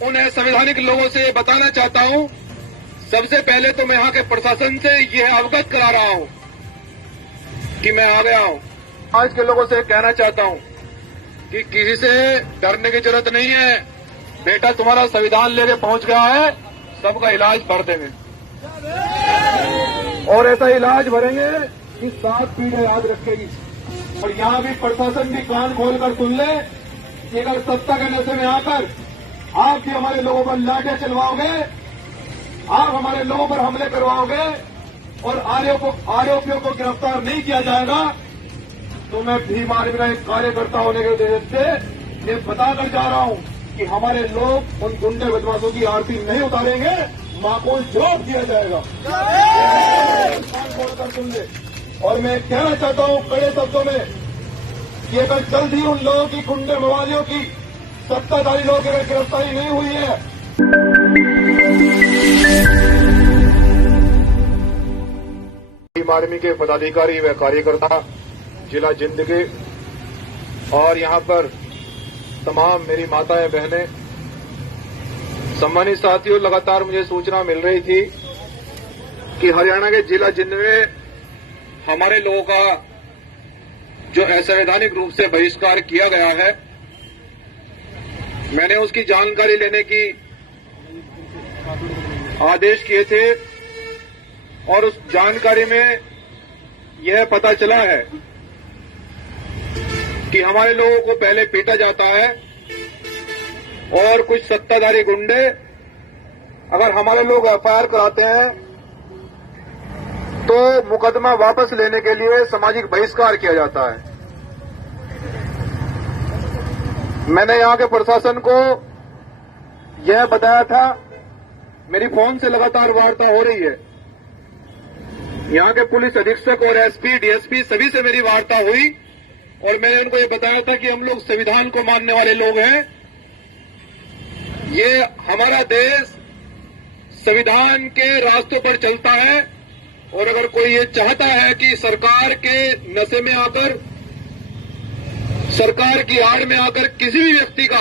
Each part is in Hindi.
उन संवैधानिक लोगों से बताना चाहता हूं। सबसे पहले तो मैं यहां के प्रशासन से यह अवगत करा रहा हूं कि मैं आ गया हूं। आज के लोगों से कहना चाहता हूं कि किसी से डरने की जरूरत नहीं है। बेटा तुम्हारा संविधान लेके पहुंच गया है, सबका इलाज भर देंगे और ऐसा इलाज भरेंगे कि 7 पीढ़ी याद रखेगी। और यहां भी प्रशासन भी कान खोलकर सुन ले कि अगर सत्ता के नशे में आकर आप भी हमारे लोगों पर लाठियां चलवाओगे, आप हमारे लोगों पर हमले करवाओगे और आरोपियों को गिरफ्तार नहीं किया जाएगा, तो मैं भीम आर्मी का एक कार्यकर्ता होने के वजह से ये बताकर जा रहा हूं कि हमारे लोग उन गुंडे बदमाशों की आरती नहीं उतारेंगे, माकूल जवाब दिया जाएगा। कान खोलकर सुन ले। और मैं कहना चाहता हूं कड़े शब्दों में कि अगर जल्द ही उन लोगों की गुंडे मवालियों की सत्ताधारी लोगों की अगर गिरफ्तारी नहीं हुई है, भीम आर्मी के पदाधिकारी व कार्यकर्ता जिला जिंद के और यहां पर तमाम मेरी माताएं बहनें, सम्मानित साथियों, लगातार मुझे सूचना मिल रही थी कि हरियाणा के जिला जिंद में हमारे लोगों का जो असंवैधानिक रूप से बहिष्कार किया गया है। मैंने उसकी जानकारी लेने की आदेश किए थे और उस जानकारी में यह पता चला है कि हमारे लोगों को पहले पीटा जाता है और कुछ सत्ताधारी गुंडे अगर हमारे लोग एफआईआर कराते हैं तो मुकदमा वापस लेने के लिए सामाजिक बहिष्कार किया जाता है। मैंने यहां के प्रशासन को यह बताया था, मेरी फोन से लगातार वार्ता हो रही है, यहां के पुलिस अधीक्षक और एसपी डीएसपी सभी से मेरी वार्ता हुई और मैंने उनको ये बताया था कि हम लोग संविधान को मानने वाले लोग हैं। ये हमारा देश संविधान के रास्तों पर चलता है और अगर कोई ये चाहता है कि सरकार के नशे में आकर, सरकार की आड़ में आकर किसी भी व्यक्ति का,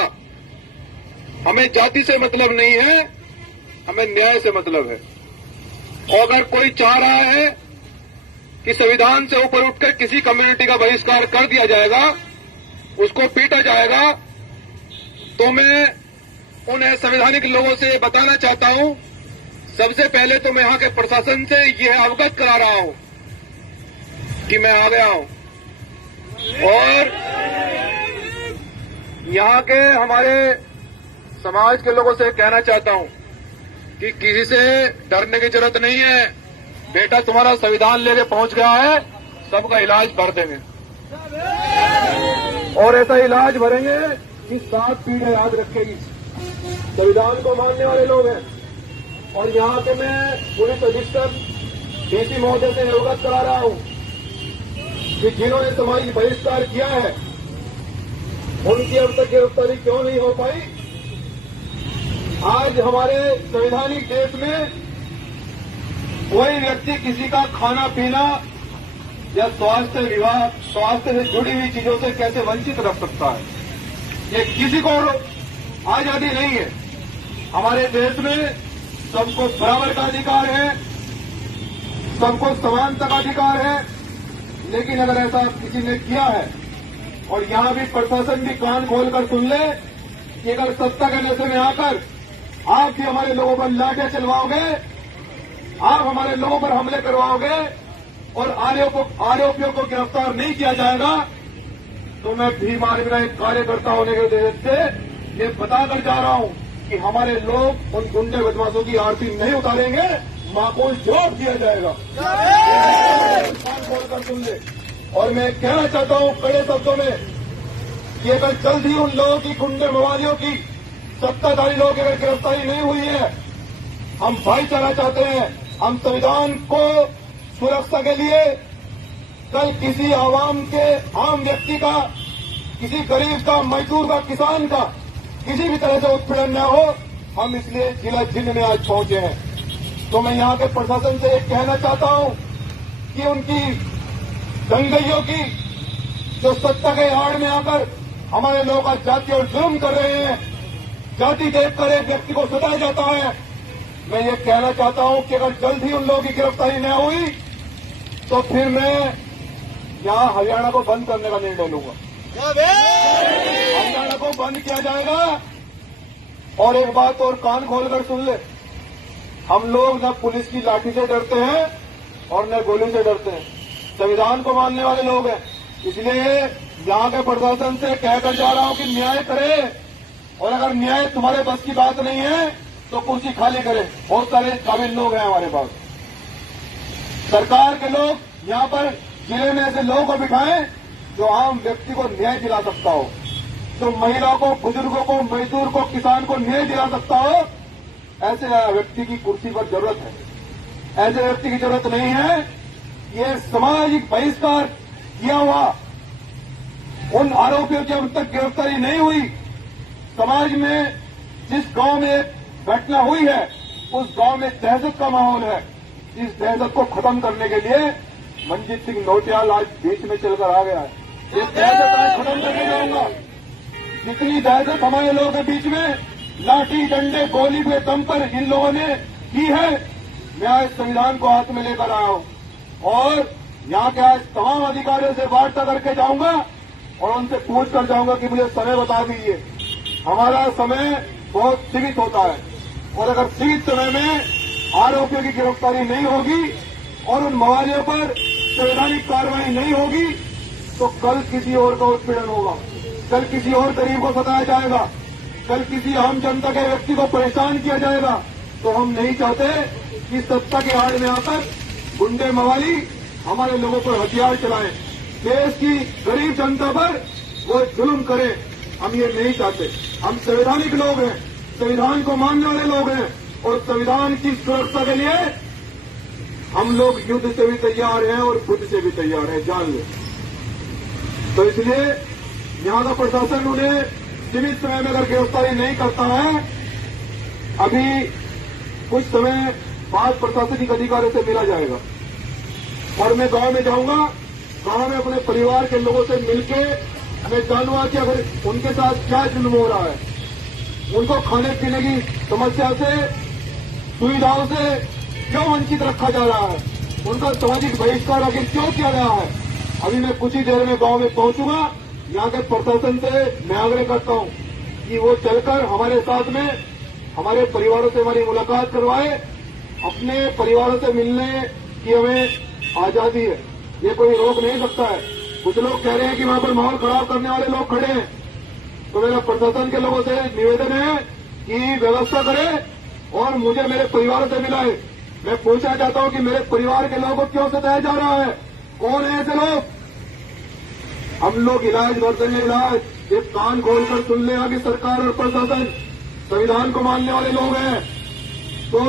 हमें जाति से मतलब नहीं है, हमें न्याय से मतलब है। और अगर कोई चाह रहा है कि संविधान से ऊपर उठकर किसी कम्युनिटी का बहिष्कार कर दिया जाएगा, उसको पीटा जाएगा, तो मैं उन संवैधानिक लोगों से बताना चाहता हूं। सबसे पहले तो मैं यहां के प्रशासन से यह अवगत करा रहा हूं कि मैं आ गया हूं और यहां के हमारे समाज के लोगों से कहना चाहता हूं कि किसी से डरने की जरूरत नहीं है। बेटा तुम्हारा संविधान लेके पहुंच गया है, सबका इलाज भर देंगे और ऐसा इलाज भरेंगे कि 7 पीढ़ी याद रखेगी। संविधान को मानने वाले लोग हैं और यहां पे मैं पुलिस अधीक्षक डीसी महोदय से अवगत करा रहा हूं कि जिन्होंने सामाजिक बहिष्कार किया है उनकी अब तक गिरफ्तारी क्यों नहीं हो पाई। आज हमारे संवैधानिक देश में कोई व्यक्ति किसी का खाना पीना या स्वास्थ्य से जुड़ी हुई चीजों से कैसे वंचित रख सकता है, ये किसी को आजादी नहीं है। हमारे देश में सबको बराबर का अधिकार है, सबको समानता का अधिकार है, लेकिन अगर ऐसा किसी ने किया है और यहां भी प्रशासन भी कान खोलकर सुन ले कि अगर सत्ता के नशे में आकर आप भी हमारे लोगों पर लाठियां चलवाओगे, आप हमारे लोगों पर हमले करवाओगे और आरोपियों को गिरफ्तार नहीं किया जाएगा, तो मैं भीम आर्मी का एक कार्यकर्ता होने के वजह से ये बताकर जा रहा हूं कि हमारे लोग उन गुंडे बदमाशों की आरती नहीं उतारेंगे, माकूल जवाब दिया जाएगा। कान खोलकर सुन ले। और मैं कहना चाहता हूं कड़े शब्दों में कि अगर जल्द ही उन लोगों की गुंडे मवालियों की सत्ताधारी लोगों की अगर गिरफ्तारी नहीं हुई है, हम भाईचारा चाहते हैं, हम संविधान को सुरक्षा के लिए कल किसी आवाम के आम व्यक्ति का, किसी गरीब का, मजदूर का, किसान का किसी भी तरह से उत्पीड़न न हो, हम इसलिए जिला जिंद में आज पहुंचे हैं। तो मैं यहां के प्रशासन से एक कहना चाहता हूं कि उनकी दंगइयों की जो सत्ता के आड़ में आकर हमारे लोगों का जाति और जुर्म कर रहे हैं, जाति देखकर एक व्यक्ति को सताया जाता है। मैं ये कहना चाहता हूं कि अगर जल्द ही उन लोगों की गिरफ्तारी न हुई तो फिर मैं यहां हरियाणा को बंद करने का निर्णय लूंगा। हरियाणा को बंद किया जाएगा। और एक बात और कान खोलकर सुन ले, हम लोग न पुलिस की लाठी से डरते हैं और न गोली से डरते हैं। संविधान को मानने वाले लोग हैं, इसलिए यहां के प्रशासन से कहकर जा रहा हूं कि न्याय करे, और अगर न्याय तुम्हारे बस की बात नहीं है तो कुर्सी खाली करे। बहुत सारे काबिल लोग हैं हमारे पास। सरकार के लोग यहां पर जिले में ऐसे लोगों को बिठाएं जो आम व्यक्ति को न्याय दिला सकता हो, जो महिलाओं को, बुजुर्गों को, मजदूर को, किसान को न्याय दिला सकता हो। ऐसे व्यक्ति की कुर्सी पर जरूरत है। ऐसे व्यक्ति की जरूरत नहीं है। ये सामाजिक बहिष्कार किया हुआ उन आरोपियों की अब तक गिरफ्तारी नहीं हुई। समाज में जिस गांव में घटना हुई है उस गांव में दहशत का माहौल है। इस दहशत को खत्म करने के लिए मंजीत सिंह नौटियाल आज बीच में चलकर आ गया है। इस दहशत आज खत्म करके जाऊंगा। जितनी दहशत हमारे लोगों के बीच में लाठी, डंडे, गोली के दम पर इन लोगों ने की है, मैं आज संविधान को हाथ में लेकर आया हूं और यहां के आज तमाम अधिकारियों से वार्ता करके जाऊंगा और उनसे पूछ कर जाऊंगा कि मुझे समय बता दीजिए। हमारा समय बहुत सीमित होता है और अगर सीमित समय में आरोपियों की गिरफ्तारी नहीं होगी और उन मवालियों पर संवैधानिक कार्रवाई नहीं होगी तो कल किसी और का उत्पीड़न होगा, कल किसी और गरीब को सताया जाएगा, कल किसी आम जनता के व्यक्ति को परेशान किया जाएगा। तो हम नहीं चाहते कि सत्ता के आड़ में आकर गुंडे मवाली हमारे लोगों पर हथियार चलाएं, देश की गरीब जनता पर वो जुल्म करें। हम ये नहीं चाहते। हम संवैधानिक लोग हैं, संविधान को मानने वाले लोग हैं और संविधान की सुरक्षा के लिए हम लोग युद्ध से भी तैयार हैं और बुद्ध से भी तैयार हैं, जान लो। तो इसलिए यहां का प्रशासन उन्हें सीमित समय में अगर गिरफ्तारी नहीं करता है, अभी कुछ समय बाद प्रशासनिक अधिकारियों से मिला जाएगा और मैं गांव में जाऊंगा। गांव में अपने परिवार के लोगों से मिलके मैं जानूंगा कि अगर उनके साथ क्या जुल्म हो रहा है, उनको खाने पीने की समस्या से, सुविधाओं से क्यों वंचित रखा जा रहा है, उनका सामाजिक बहिष्कार आखिर क्यों किया गया है। अभी मैं कुछ ही देर में गांव में पहुंचूंगा। यहां के प्रशासन से मैं आग्रह करता हूं कि वो चलकर हमारे साथ में हमारे परिवारों से हमारी मुलाकात करवाए। अपने परिवारों से मिलने की हमें आजादी है, ये कोई रोक नहीं सकता है। कुछ लोग कह रहे हैं कि वहां पर माहौल खराब करने वाले लोग खड़े हैं, तो मेरा प्रशासन के लोगों से निवेदन है कि व्यवस्था करें और मुझे मेरे परिवारों से मिलाए। मैं पूछना चाहता हूं कि मेरे परिवार के लोगों को क्यों सताया जा रहा है, कौन है ऐसे लोग। हम लोग इलाज करते हैं, इलाज एक कान खोलकर सुन ले। आगे सरकार और प्रशासन संविधान को मानने वाले लोग हैं। तो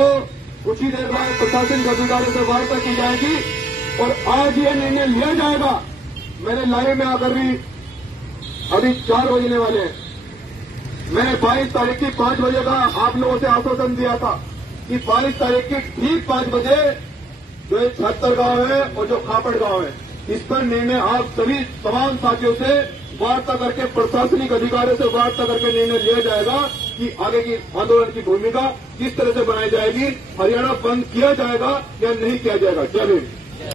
कुछ ही देर बाद प्रशासन के अधिकारियों से वार्ता की जाएगी और आज ये निर्णय लिया जाएगा। मैंने लाइव में आकर भी अभी 4 बजने वाले हैं, मैंने 22 तारीख की 5 बजे का आप लोगों से आश्वासन दिया था कि 22 तारीख की ठीक 5 बजे जो ये 76 गांव है और जो खापड़ गांव है, इस पर निर्णय आप सभी तमाम साथियों से वार्ता करके, प्रशासनिक अधिकारियों से वार्ता करके निर्णय लिया जाएगा कि आगे की आंदोलन की भूमिका किस तरह से बनाई जाएगी, हरियाणा बंद किया जाएगा या नहीं किया जाएगा। जय हिंद।